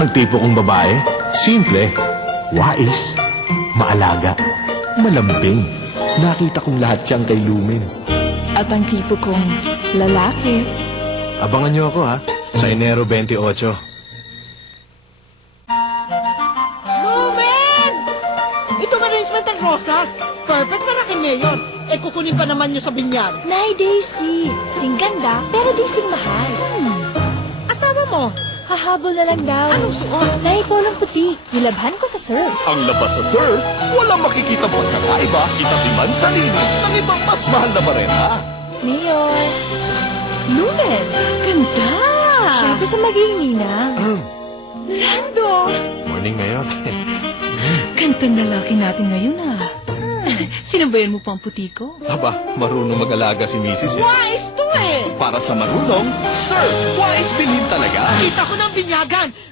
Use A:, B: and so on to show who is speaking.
A: Ang tipo kong babae, simple, wais, maalaga, malambing. Nakita kong lahat siyang kay Lumen.
B: At ang tipo kong lalaki.
A: Abangan niyo ako ha, sa Enero 28.
C: Lumen! Itong arrangement ng rosas, perfect para kay Mayor. Eh, kukunin pa naman nyo sa binyag.
B: Nay, Daisy. Sing ganda, pero di sing mahal.
C: Asawa mo,
B: Hahabol na lang daw.
C: anong suot?
B: Nay, polong puti. Nilabhan ko sa surf.
D: Ang labas sa surf, walang makikita pagkakaiba. Itatiman sa linis ng ibang mas mahal na barena.
B: Mayor. Lumen. Ganda. Siyempre sa magiging ninang.
C: Lando!
A: Morning, Mayor.
E: Gantang lalaki natin ngayon ah. Sinabayan mo pa ang puti ko?
D: Aba, marunong mag-alaga si Mrs. eh.
C: Wais to eh!
D: Para sa marunong, sir, wise bilhin talaga.
C: Kita ko ng binyagan.